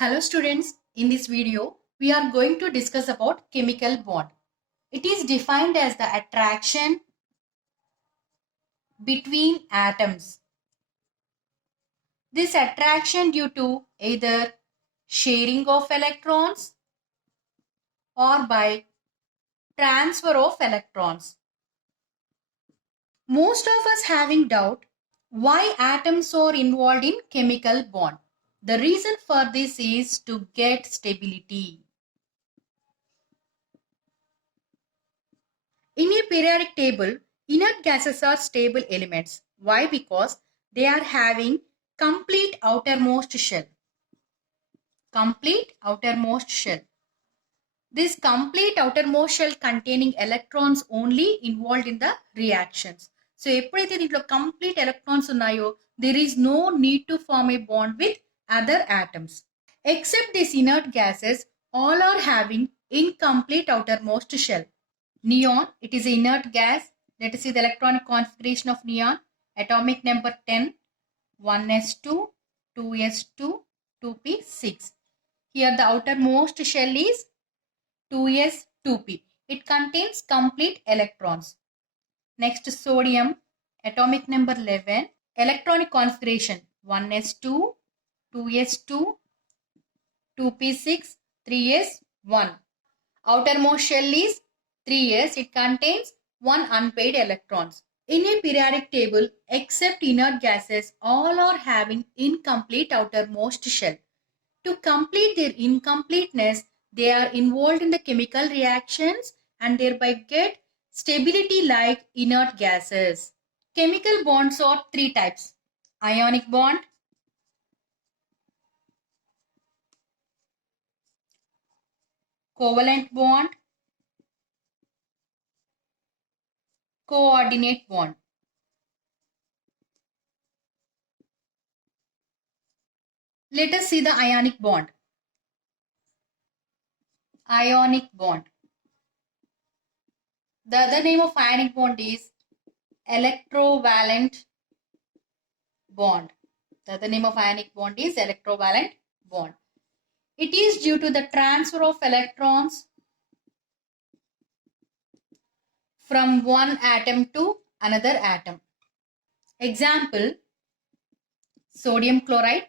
Hello students, in this video we are going to discuss about chemical bond. It is defined as the attraction between atoms. This attraction due to either sharing of electrons or by transfer of electrons. Most of us having doubt why atoms are involved in chemical bond. The reason for this is to get stability. In a periodic table, inert gases are stable elements. Why? Because they are having complete outermost shell. Complete outermost shell. This complete outermost shell containing electrons only involved in the reactions. So, ఎప్పుడైతే దీంట్లో complete electrons ఉన్నాయో, there is no need to form a bond with other atoms. Except these inert gases, all are having incomplete outermost shell. Neon, it is an inert gas. Let us see the electronic configuration of neon. Atomic number 10, 1s2, 2s2, 2p6. Here the outermost shell is 2s, 2p. It contains complete electrons. Next, sodium, atomic number 11. Electronic configuration 1s2, 2s2, 2p6, 3s1. Outermost shell is 3s. It contains 1 unpaired electrons. In a periodic table, except inert gases, all are having incomplete outermost shell. To complete their incompleteness, they are involved in the chemical reactions and thereby get stability like inert gases. Chemical bonds are 3 types. Ionic bond, covalent bond, coordinate bond. Let us see the ionic bond. Ionic bond. The other name of ionic bond is electrovalent bond. The other name of ionic bond is electrovalent bond. It is due to the transfer of electrons from one atom to another atom. Example, sodium chloride.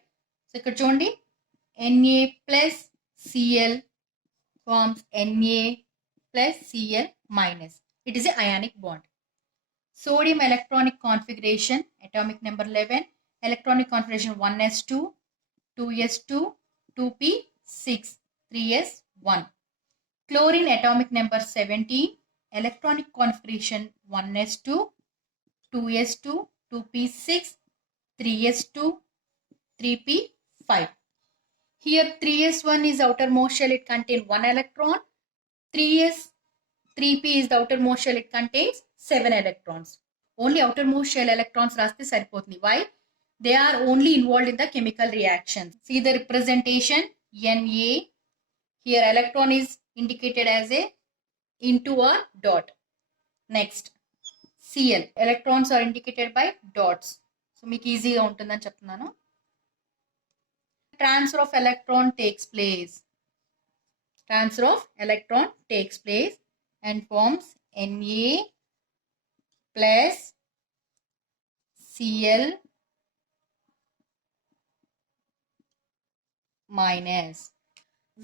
So ఇక్కడ చూడండి Na plus Cl forms Na plus Cl minus. It is a ionic bond. Sodium electronic configuration, atomic number 11, electronic configuration 1s2, 2s2, 2p6, 3s1. Chlorine atomic number 17, electronic configuration 1s2, 2s2, 2p6, 3s2, 3p5. Here 3s1 is outermost shell, it contains 1 electron. 3p is the outermost shell, it contains 7 electrons. Only outermost shell electrons raste saripothundi. Why? They are only involved in the chemical reactions. See the representation Na. Here electron is indicated as a into or dot. Next, Cl. Electrons are indicated by dots. So మీకు ఈజీగా ఉంటుందని చెప్తున్నాను. Transfer of electron takes place. Transfer of electron takes place and forms Na plus Cl minus.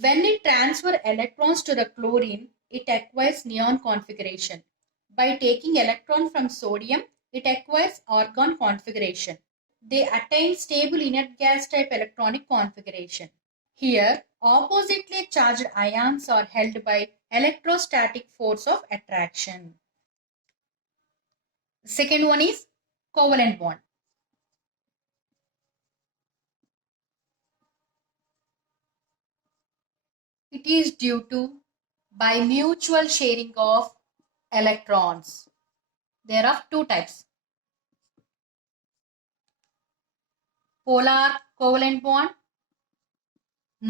When it transfers electrons to the chlorine, it acquires neon configuration. By taking electron from sodium, it acquires argon configuration. They attain stable inert gas type electronic configuration. Here, oppositely charged ions are held by electrostatic force of attraction. The second one is covalent bond. It is due to by mutual sharing of electrons. There are 2 types. Polar covalent bond,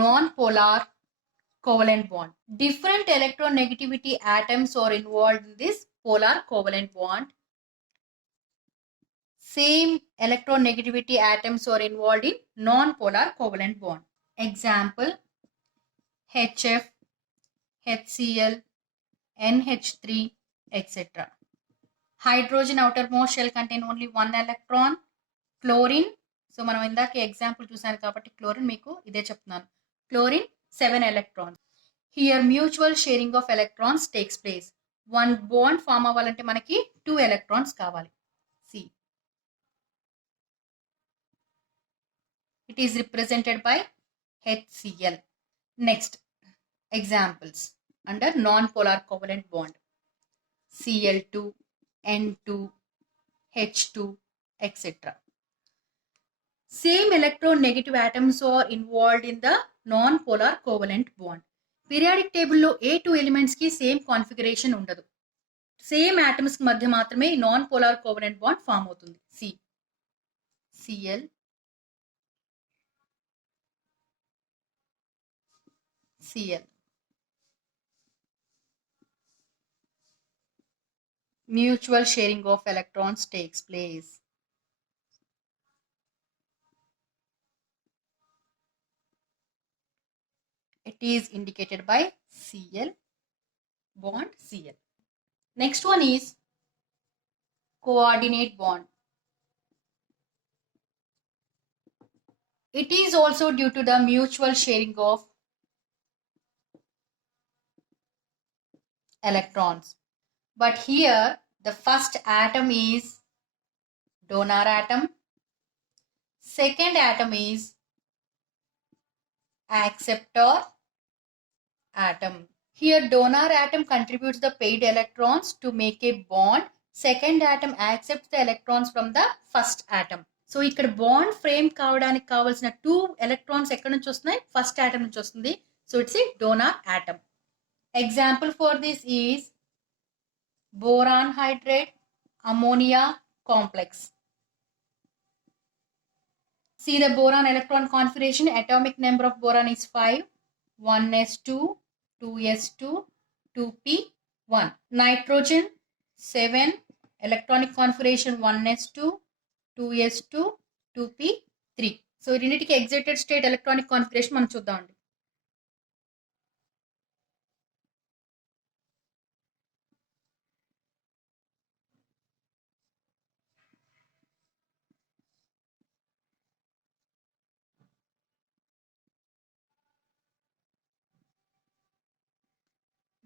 non-polar covalent bond. Different electronegativity atoms are involved in this polar covalent bond. Same electronegativity atoms are involved in non-polar covalent bond. Example, HF, HCl, NH3, etc. Hydrogen outermost shell contain only one electron. Chlorine, so మనం ఇందాక example చూసాను కాబట్టి chlorine మీకు ఇదే చెప్తున్నాను. Chlorine 7 electrons. Here mutual sharing of electrons takes place. One bond form అవ్వాలంటే మనకి 2 electrons కావాలి. See, it is represented by HCl. Next, examples under non-polar covalent bond. Cl2, N2, H2, etc. Same electronegative atoms are involved in the non-polar covalent bond. Periodic టేబుల్లో ఏ 2 elements కి same configuration ఉండదు. Same atoms మధ్య మాత్రమే non polar covalent bond form అవుతుంది. Cl, Cl. Mutual sharing of electrons takes place. It is indicated by Cl bond Cl. Next one is coordinate bond. It is also due to the mutual sharing of electrons. But here the first atom is donor atom. Second atom is acceptor atom. Here donor atom contributes the paid electrons to make a bond. Second atom accepts the electrons from the first atom. So ఇక్కడ bond frame కావడానికి కావాల్సిన 2 electrons ఎక్కడి నుంచి వస్తున్నాయి? First atom నుంచి వస్తుంది. So it's a donor atom. Example for this is boron hydrate, ammonia complex. See the boron electron configuration. Atomic number of boron is 5. 1s2, 2s2, 2p1. Nitrogen 7. Electronic configuration 1s2, 2s2, 2p3. So రెండింటికి excited state electronic configuration మనం చూద్దామండి.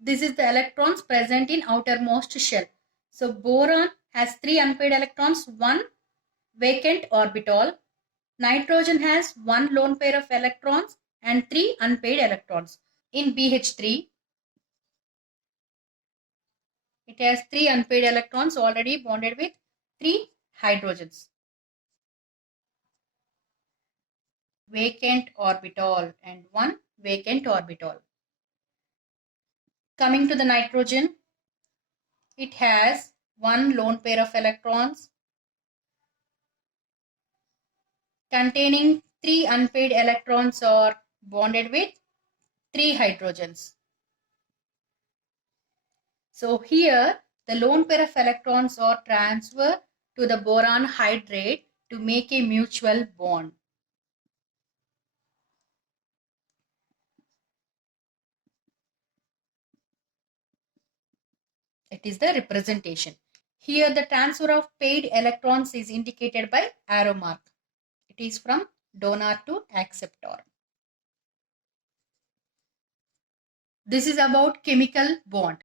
This is the electrons present in outermost shell. So boron has 3 unpaired electrons, 1 vacant orbital. Nitrogen has 1 lone pair of electrons and 3 unpaired electrons. In BH3, it has 3 unpaired electrons already bonded with 3 hydrogens. Vacant orbital and 1 vacant orbital. Coming to the nitrogen, it has 1 lone pair of electrons containing 3 unpaired electrons are bonded with 3 hydrogens. So here the lone pair of electrons are transferred to the boron hydrate to make a mutual bond. It is the representation. Here the transfer of paid electrons is indicated by arrow mark. It is from donor to acceptor. This is about chemical bond.